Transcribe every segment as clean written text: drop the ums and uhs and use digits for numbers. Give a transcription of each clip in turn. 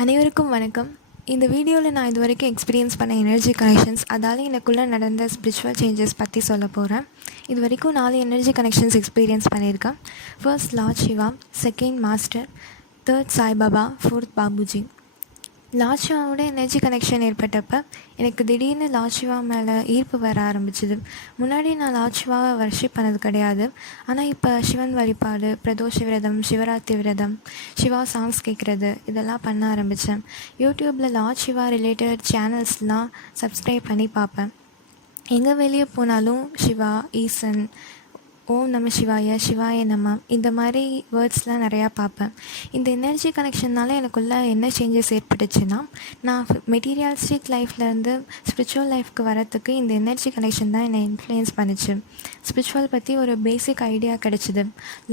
அனைவருக்கும் வணக்கம். இந்த வீடியோவில் நான் இதுவரைக்கும் எக்ஸ்பீரியன்ஸ் பண்ண எனர்ஜி கனெக்ஷன்ஸ், அதால் எனக்குள்ளே நடந்த ஸ்பிரிச்சுவல் சேஞ்சஸ் பற்றி சொல்ல போகிறேன். இது வரைக்கும் 4 எனர்ஜி கனெக்ஷன்ஸ் எக்ஸ்பீரியன்ஸ் பண்ணியிருக்கேன். First lord Shiva, second master, third Saibaba, fourth Babuji. Lord சிவாவோட எனர்ஜி கனெக்ஷன் ஏற்பட்டப்போ எனக்கு திடீர்னு லார்ட் சிவா மேலே ஈர்ப்பு வர ஆரம்பிச்சிது. முன்னாடி நான் லார்ட் சிவாவை வர்ஷிப் பண்ணது கிடையாது. ஆனால் இப்போ சிவன் வழிபாடு, பிரதோஷ விரதம், சிவராத்திரி விரதம், சிவா சாங்ஸ் கேட்குறது இதெல்லாம் பண்ண ஆரம்பித்தேன். யூடியூப்பில் லார்ட் சிவா ரிலேட்டட் சேனல்ஸ்லாம் சப்ஸ்கிரைப் பண்ணி பார்ப்பேன். எங்கே வெளியே போனாலும் சிவா, ஈசன், ஓம் நம சிவாய, சிவாய நம, இந்த மாதிரி வேர்ட்ஸ்லாம் நிறையா பார்ப்பேன். இந்த எனர்ஜி கனெக்ஷன்னால் எனக்குள்ளே என்ன சேஞ்சஸ் ஏற்பட்டுச்சுன்னா, நான் மெட்டீரியலிஸ்டிக் லைஃப்லேருந்து ஸ்பிரிச்சுவல் லைஃப்க்கு வரத்துக்கு இந்த எனர்ஜி கனெக்ஷன் தான் என்னை இன்ஃப்ளூயன்ஸ் பண்ணிச்சு. ஸ்பிரிச்சுவல் பற்றி ஒரு பேசிக் ஐடியா கிடச்சிது.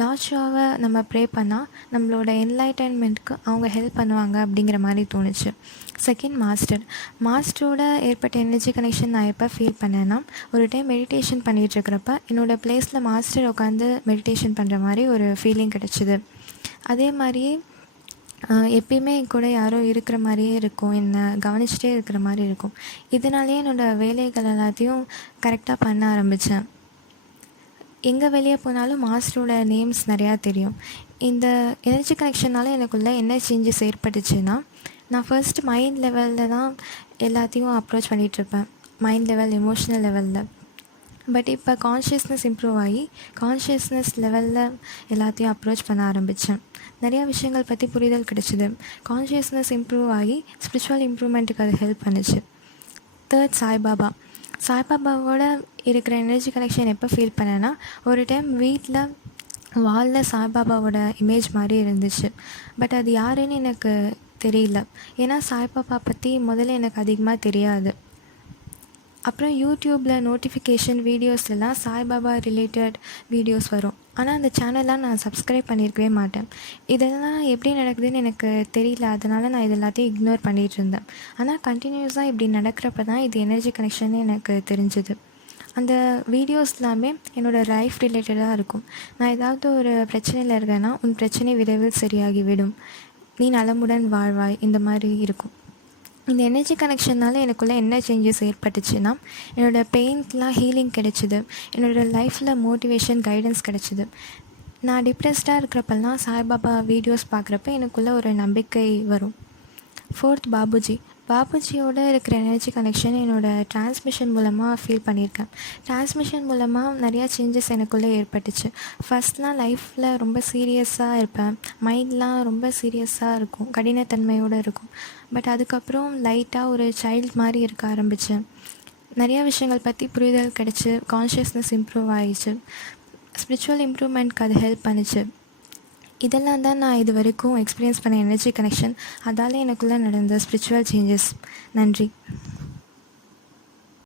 லார்ட் சிவாவை நம்ம ப்ரே பண்ணால் நம்மளோட என்லைட்டன்மெண்ட்க்கு அவங்க ஹெல்ப் பண்ணுவாங்க அப்படிங்கிற மாதிரி தோணுச்சு. செகண்ட் மாஸ்டரோட ஏற்பட்ட எனர்ஜி கனெக்ஷன் நான் எப்போ ஃபீல் பண்ணேன்னா, ஒரு டைம் மெடிடேஷன் பண்ணிகிட்ருக்கிறப்ப என்னோடய ப்ளேஸில் மாஸ்டர் உட்காந்து மெடிடேஷன் பண்ணுற மாதிரி ஒரு ஃபீலிங் கிடச்சிது. அதே மாதிரியே எப்பயுமே என் கூட யாரோ இருக்கிற மாதிரியே இருக்கும், என்னை கவனிச்சிட்டே இருக்கிற மாதிரி இருக்கும். இதனாலேயே என்னோடய வேலைகள் எல்லாத்தையும் கரெக்டாக பண்ண ஆரம்பித்தேன். எங்கே வெளியே போனாலும் மாஸ்டரோட நேம்ஸ் நிறையா தெரியும். இந்த எனர்ஜி கனெக்ஷனால் எனக்குள்ளே என்ன சேஞ்சஸ் ஏற்பட்டுச்சுன்னா, நான் ஃபர்ஸ்ட் மைண்ட் லெவலில் தான் எல்லாத்தையும் அப்ரோச் பண்ணிகிட்ருப்பேன், மைண்ட் லெவல், எமோஷ்னல் லெவலில். பட் இப்போ கான்ஷியஸ்னஸ் இம்ப்ரூவ் ஆகி கான்ஷியஸ்னஸ் லெவலில் எல்லாத்தையும் அப்ரோச் பண்ண ஆரம்பித்தேன். நிறையா விஷயங்கள் பற்றி புரிதல் கிடச்சிது. கான்ஷியஸ்னஸ் இம்ப்ரூவ் ஆகி ஸ்பிரிச்சுவல் இம்ப்ரூவ்மெண்ட்டுக்கு அது ஹெல்ப் பண்ணுச்சு. தேர்ட் சாய்பாபாவோட இருக்கிற எனர்ஜி கனெக்ஷன் எப்போ ஃபீல் பண்ணேன்னா, ஒரு டைம் வீட்டில் வாலில் சாய்பாபாவோட இமேஜ் மாதிரி இருந்துச்சு. பட் அது யாருன்னு எனக்கு தெரியல. ஏன்னா சாய்பாபா பற்றி முதல்ல எனக்கு அதிகமாக தெரியாது. அப்புறம் யூடியூப்பில் நோட்டிஃபிகேஷன் வீடியோஸ்லாம் சாய்பாபா ரிலேட்டட் வீடியோஸ் வரும். ஆனால் அந்த சேனல்லாம் நான் சப்ஸ்கிரைப் பண்ணியிருக்கவே மாட்டேன். இதெல்லாம் எப்படி நடக்குதுன்னு எனக்கு தெரியல. அதனால் நான் இது எல்லாத்தையும் இக்னோர் பண்ணிகிட்டு இருந்தேன். ஆனால் கண்டினியூஸாக இப்படி நடக்கிறப்ப தான் இது எனர்ஜி கனெக்ஷன் எனக்கு தெரிஞ்சுது. அந்த வீடியோஸ் எல்லாமே என்னோடய லைஃப் ரிலேட்டடாக இருக்கும். நான் ஏதாவது ஒரு பிரச்சனையில் இருக்கேன்னா, உன் பிரச்சனை விரைவில் சரியாகிவிடும், நீ நலமுடன் வாழ்வாய், இந்த மாதிரி இருக்கும். இந்த எனர்ஜி கனெக்ஷனால் எனக்குள்ளே என்ன சேஞ்சஸ் ஏற்பட்டுச்சுன்னா, என்னோடய பெயின்க்கெலாம் ஹீலிங் கிடச்சிது. என்னோடய லைஃப்பில் மோட்டிவேஷன், கைடன்ஸ் கிடச்சிது. நான் டிப்ரெஸ்டாக இருக்கிறப்பெல்லாம் சாய்பாபா வீடியோஸ் பார்க்குறப்ப எனக்குள்ளே ஒரு நம்பிக்கை வரும். ஃபோர்த் பாபுஜியோட இருக்கிற எனர்ஜி கனெக்ஷன் என்னோடய டிரான்ஸ்மிஷன் மூலமாக ஃபீல் பண்ணியிருக்கேன். டிரான்ஸ்மிஷன் மூலமாக நிறையா சேஞ்சஸ் எனக்குள்ளே ஏற்பட்டுச்சு. ஃபஸ்ட்லாம் லைஃப்பில் ரொம்ப சீரியஸாக இருப்பேன், மைண்ட்லாம் ரொம்ப சீரியஸாக இருக்கும், கடினத்தன்மையோடு இருக்கும். பட் அதுக்கப்புறம் லைட்டாக ஒரு சைல்டு மாதிரி இருக்க ஆரம்பித்தேன். நிறையா விஷயங்கள் பற்றி புரிதல் கிடச்சி கான்ஷியஸ்னஸ் இம்ப்ரூவ் ஆகிடுச்சு. ஸ்பிரிச்சுவல் இம்ப்ரூவ்மெண்ட்க்கு அது ஹெல்ப் பண்ணிச்சு. இதெல்லாம் தான் நான் இது வரைக்கும் எக்ஸ்பீரியன்ஸ் பண்ண எனர்ஜி கனெக்ஷன். அதால் எனக்குள்ளே நடந்த ஸ்பிரிச்சுவல் சேஞ்சஸ். நன்றி.